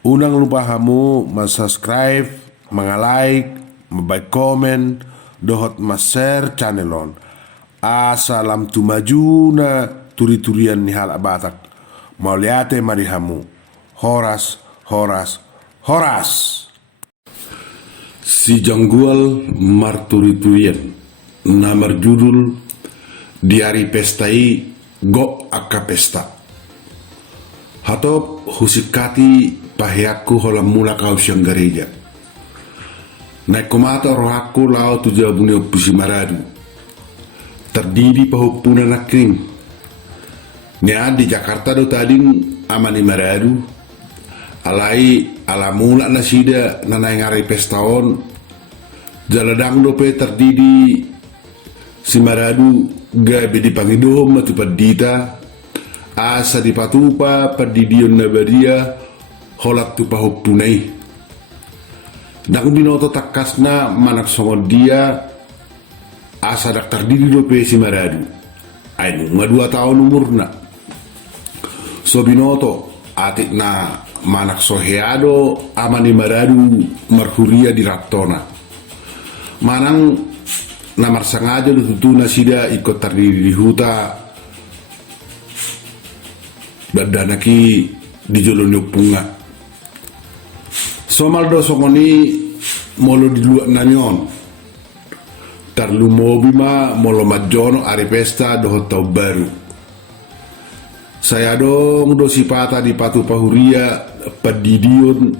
Unang lupa hamu subscribe, like, komen, dohot share channelon. Asalam tu maju na turi-turian ni hal abatak. Mau liate mari hamu. Horas, horas, horas. Si janggual marturi-turian. Namar judul di hari pestai go akka pesta. Hatop husikati pahiaku hola mula kau siang gereja. Naik komata rohaku lau tuja bunio pusi maradu. Terdiri pahupuna nakring. Nia di Jakarta do tading amani maradu. Alai ala mula nasida nanai ngarai pestaon. Jaladang dope terdiri si maradu gabe di pangidom matu padita. Asa di patupa padidion nabadia holat tu pahupunai. Dang binoto takasna manak songon dia asa dak terdiri dope si maradu. Ainu nga 2 tahun umurna. So binoto atik na manak soheado amani maradu marhuria di ratona. Manang namar sengaja tutuna sida ikut terdiri di huta badanaki di jolon punga. Somaldo songoni molo di luak nanyon. Tarlu mobima molo majono ari pesta dohot tau baru. Saya dong do sipata di patu pahuria padidion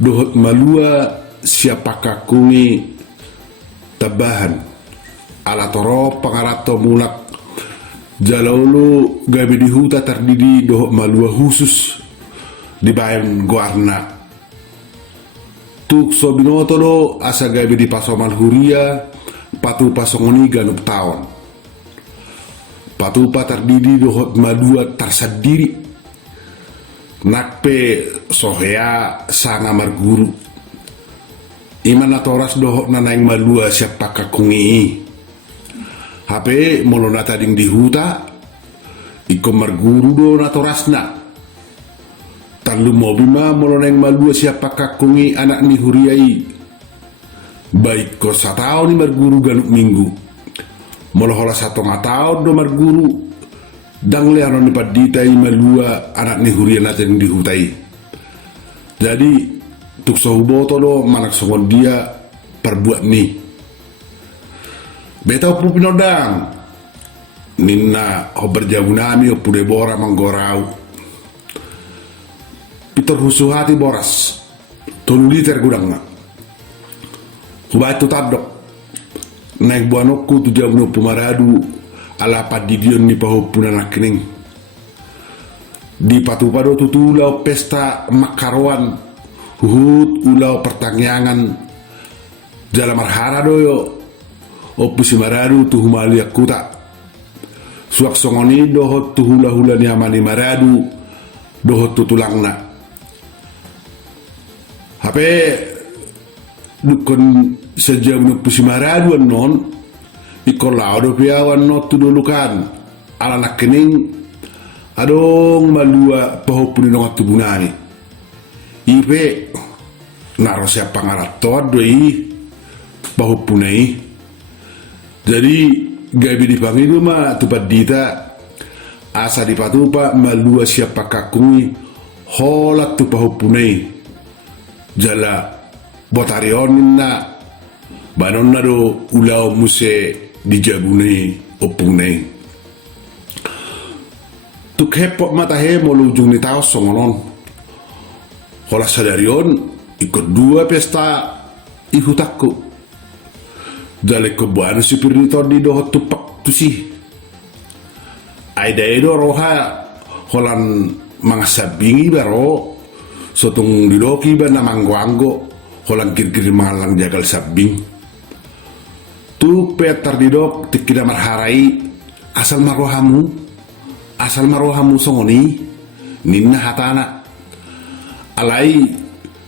dohot malua siapa kakungi tabahan ala toro pangarato mulak jalaulu gabe di huta terdiri dohot malua khusus di bayan guarna. Tuk sobinoto do asa gabe di pasomal huria patu pasongoni ganup tahun. Patupa terdiri dohot malua tersadiri. Nakpe sohea sanga marguru. Iman atoras dohot nanaing malua siapa kakungi. HP molo na tading di huta iko marguru do natorasna. Tanlu mobima molo nang malua siapa kakungi anak ni huriai. Baik ko satao ni marguru ganuk minggu. Molo hola 1 tahun do marguru. Dang leano ni paditai malua anak ni huria natin di hutai. Jadi tuk sohuboto do manak songon dia perbuat ni. Beta pu pinodang ninna hober jabunami opude bora manggorau. Pitor husuhati boras 3 liter gudangna. Hubai tu tadok naik buanokku tu jabunu pumaradu ala padidion ni pahupuna nakning. Di patupado tutulau pesta makaroan huhut ulau pertangyangan jalamar hara doyo opu si maradu tu humali akuta suak songoni dohot tu hula-hula ni amani maradu dohot tu tulangna. HP dukon sejam nu pusi maradu non ikolao do piawan no tu dulukan ala nakkening adong malua pahopuni nongat tubunani. Ipe naro siapa ngaratot doi pahupunai. Jadi gabi dipanggil mah tupat dita asa dipatupa malua siapa kakungi holat tu pahupunai. Jala botarion na banon na do ulau muse dijabunai opunai. Tuk hepok matahe molujung ni tao songonon. Hola sadarion ikut 2 pesta ihutakku. Dale kebuana si pirito di dohot tupak tu si. Aida edo roha holan mangasabingi baro sotong didoki ba na mangguanggo holan kir-kir malang jagal sabing. Tu petar didok tikida marharai asal marohamu songoni ninna hatana. Alai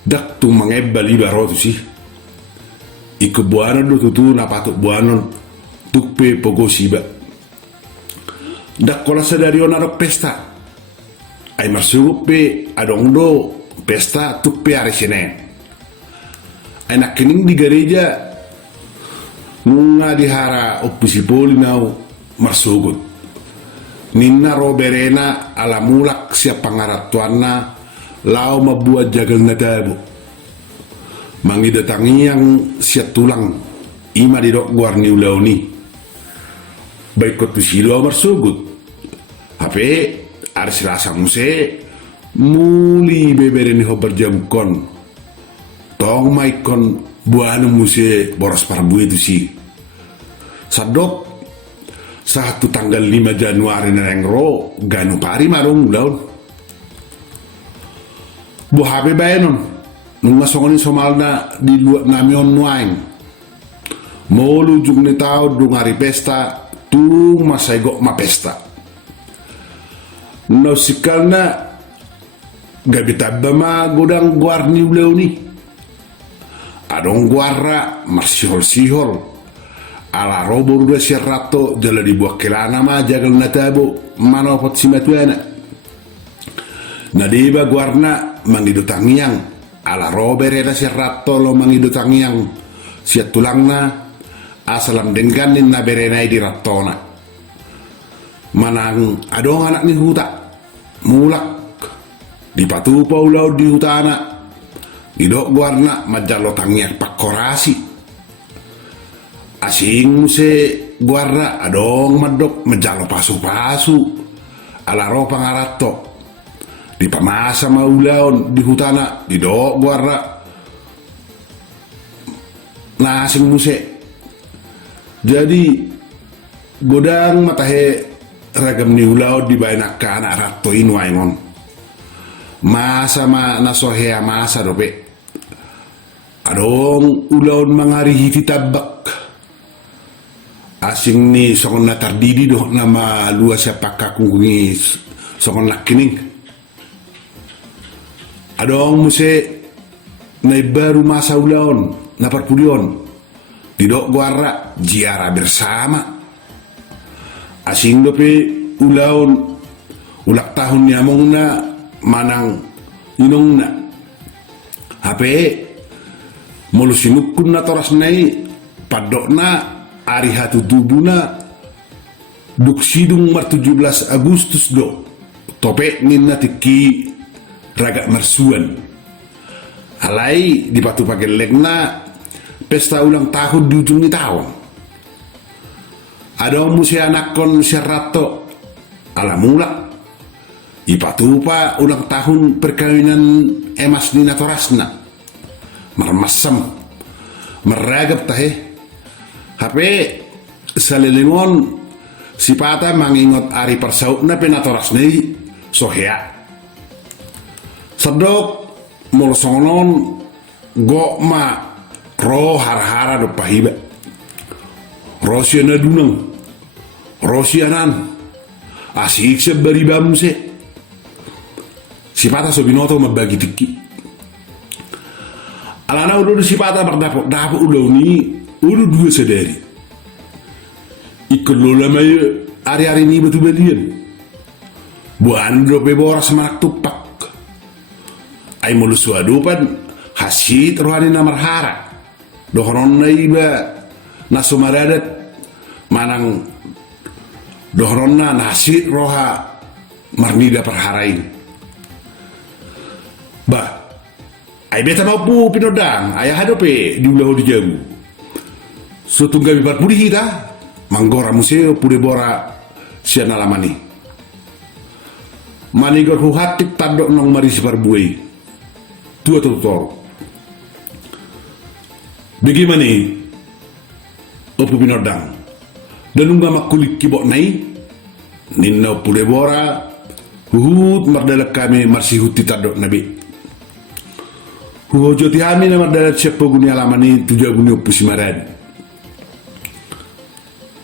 dak tu mangebali baro tu si. Iko buanon do tutu na patuk buanon tukpe pogo siba. Dak kola sadari onarok pesta. Ay masugup pe adong do pesta tuppe hari Senin. Enak kening di gereja nunga dihara opisi polinau marsugut. Ninna roberena ala mulak siap pangaratuanna lau mabuat jagal nadabu. Mangi datangi yang siap tulang ima di dok guarni ulau ni. Baik kot pisilo marsugut. Hape aris rasa muse muli bebereni ho berjamkon. Tong maikon buanu muse boros parbu itu sih. Sadok satu tanggal 5 Januari nerengro ganu pari marung daun. Bu habe bayenon nunga songoni somalna di luar namion nuaing. Molu jung ni tau dung hari pesta tung masai gok ma pesta. No sikalna gabi tabba ma godang guarni ulau ni. Adong guarra marsihol-sihol ala robo ruda sierrato jala di buah kelana ma jagal natabo manopot si matuana. Nadiba guarna mangido tangiang ala robe reda sierrato lo mangido tangiang siat tulangna asalam dengganin na berenai di rattona. Manang adong anak ni huta mulak di patu paulau di hutana idok guarna majalo tangiak pakorasi asing se guarna adong madok majalo pasu-pasu ala ro pangarato di pamasa maulaon di hutana di dok guarna nasing muse jadi godang matahe ragam ni ulau di bayanak ka anak rato inuaingon masa ma nasohea masa dope adong ulaun mangari hiti tabak asing ni sokon na tardidi doh nama luas siapa kakungi sokon nakining adong muse na baru masa ulaun na parpulion didok guara jiara bersama asing dope ulaun ulak tahun nyamong na manang inong na hape molusinukun na toras nai padok na ari hatu tubu na duksidung mar 17 Agustus do tope ninna tiki raga marsuan alai di patu pagelek na pesta ulang tahun di ujung ni tahun ada musi anak kon syarato ala mulak ipatupa ulang tahun perkawinan emas nina torasna marmasam meragap tahe hape salilingon si pata mangingot ari persaut na penatoras ni sohea sedok molosongon gokma ro har-hara do pahiba rosiana dunang rosianan asik sebari bamse sipata sobinoto mabagi tiki alana udah sipata berdapok dapok udah ni udah dua sedari ikut lola mayu hari-hari ini betul belian buan dope boras manak tupak ay mulus wadupan hasit rohani namar hara dohron naiba nasumaradat manang dohron na nasit roha marnida perharain bah, ay beta mau pu pinodang, ayah hadope di ulah di jamu. Sotong gabi parpudi kita, manggora museo pude bora siana lamani. Manigor huhatik tandok nong mari si parbuai. Tua tutor. Bagaimana? Opu pinodang. Dan unga makulik kibok nai, ninna pude bora, huhut mardalak kami marsi huti tandok nabi. Hujo tihami nama dalat siapa guni alamani tujuh guni opusi maran.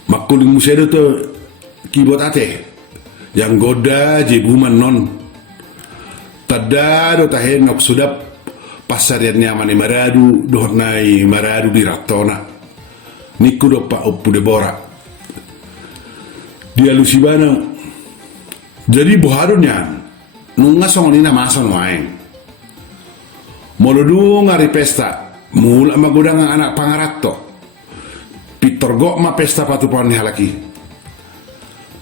Makuling musedo to kibot ate yang goda jebuman non. Tada do tahen nok sudap pasariannya mani maradu dohnai maradu di ratona. Niku do pa opu de bora. Dia lusibana. Jadi buharunya nunga songoni na mason waeng. molodung hari pesta mula magudang ang anak pangaratto pitorgo ma pesta patupan ni halaki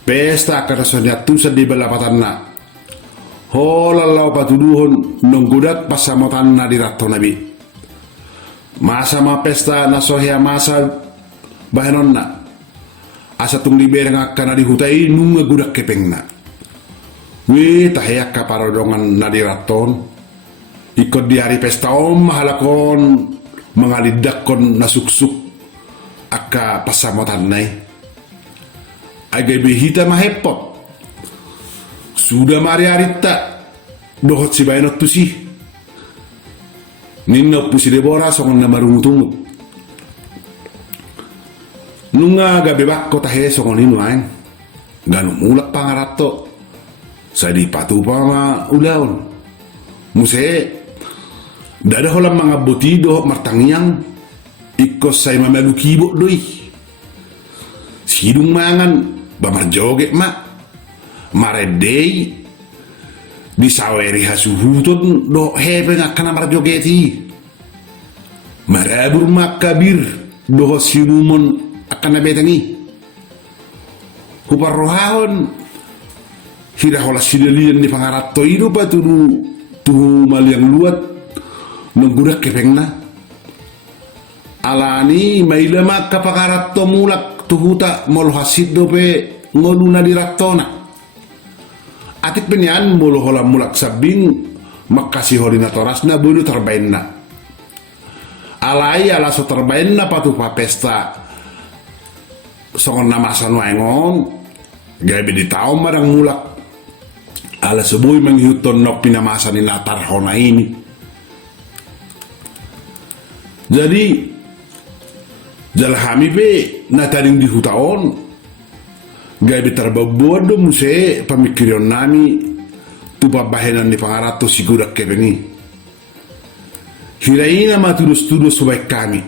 pesta kada sonyatu sa di balapatan na holalaw patuduhon nung gudat pasamotan na di ratto nabi masa ma pesta na sohya masa bahanon na asa tung liberang akka na dihutai nung gudak kepeng na wi tahayak ka parodongan na di raton ikut di hari pesta mahalakon mengalidak kon nasuksuk akka pasamotan nai agay behita mahepot sudah mari arita dohot si bayanot tu si ninno pusi debora songon na marungutumut nunga gabe bakko tahe songon inuain ganu mulak pangarato sa di patupa ma ulaon muse dada holam mga botido martangyang ikos say mamalu kibo doi sidung mangan bamarjoge ma maredei disaweri hasuhuton do hepe ngakana marjogeti marabur makabir do sinumon akan nabetangi huparrohahon hirahola sidelian di pangaratto ido patulu tuh maliang luat nunggudak kepengna alani mailama kapakaratto mulak tuhuta molo hasid dope ngoluna di rattona atik penyan molo hola mulak sabing makasih holina torasna bulu terbainna alai ala so terbainna patupa pesta songon namasan waengon gabe di taom marang mulak ala sebuah menghiuton nok pinamasan ni natar hona ini jadi jalhami be nataring di hutaon gabe terbabodo muse pamikiron nami tupa bahenan di pangarato sigudak kepengi hiraina matudus-tudus sebaik kami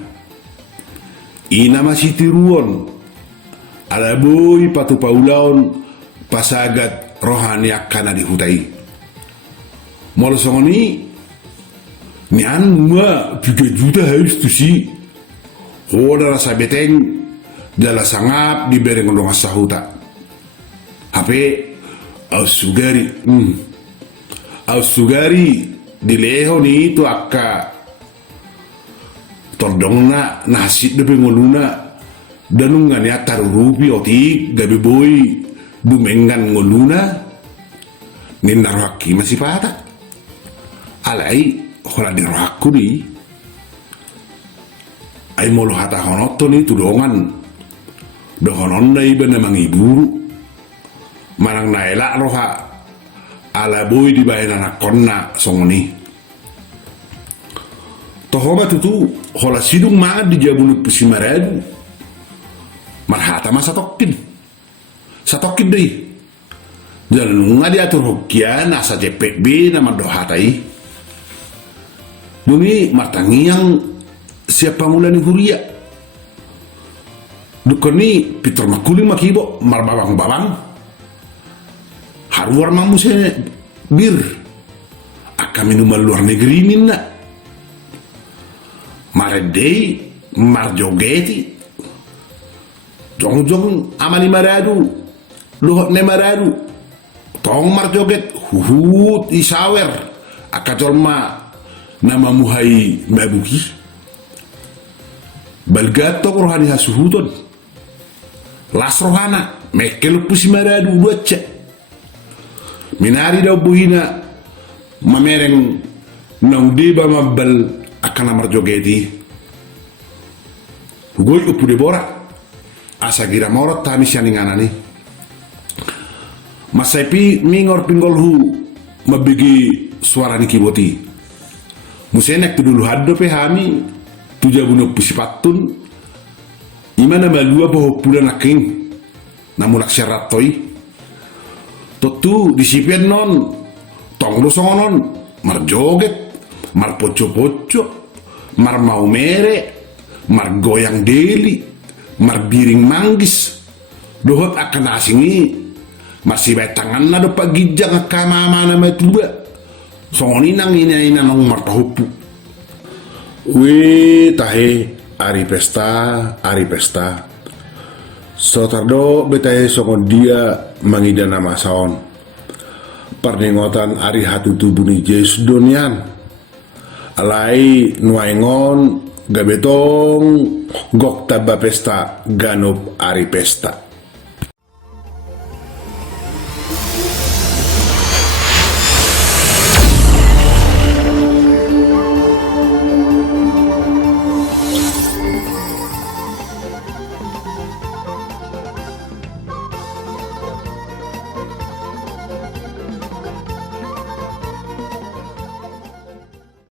ina masih tiruon ala boy patu paulaon pasagat rohani akana dihutai molo songoni ni anma 3 juta harus tu si hoda rasa beteng jala sangap di bereng ndong sahuta hape au sugari di leho ni itu akka tordongna nasi de ngoluna danungan ya tarurupi otik gabi boy dumengan ngoluna ninarwaki masih pata alai hola di raku di ay molo hata honoto ni tudongan dohonon na iba na mangiburu manang naela roha ala boy di bayan anak konna songoni tohoba tutu hola sidung maad di jabunut pusimaradu marhata masa tokin deh jalan nga diatur hokian asa JPB nama dohatai dungi martangiang siapa ngulani huria dukoni Peter makuling makibo marbabang-babang haruar mamuse bir akami numal luar negeri minna maredei marjogeti jong amani maradu luhot ne maradu tong marjoget huhut isawer akajolma nama muhai mabuki balgato rohani hasuhuton las rohana mekel pusi maradu duaca minari daw buhina mamereng nang deba mabal akana marjogeti goy upude bora asa gira morot tami sianinganani masaipi mingor pinggolhu mabigi suara ni kiboti musenek tu dulu haddo pe hami tuja buno pusipatun imana malua boho pulan aking namulak syaratoi totu disipian non tonglo songonon marjoget mar poco-poco mar mau mere mar goyang deli marbiring manggis dohot akan asingi masih baik tangan na do pagijang kamama na matuba songoni nang ina nong martahupu Wi tahe ari pesta. Sotardo betahe songon dia mangidana masaon. Perninggotan ari hatutu buni Yesus donian. Alai nuaingon gabetong gok taba pesta ganop ari pesta.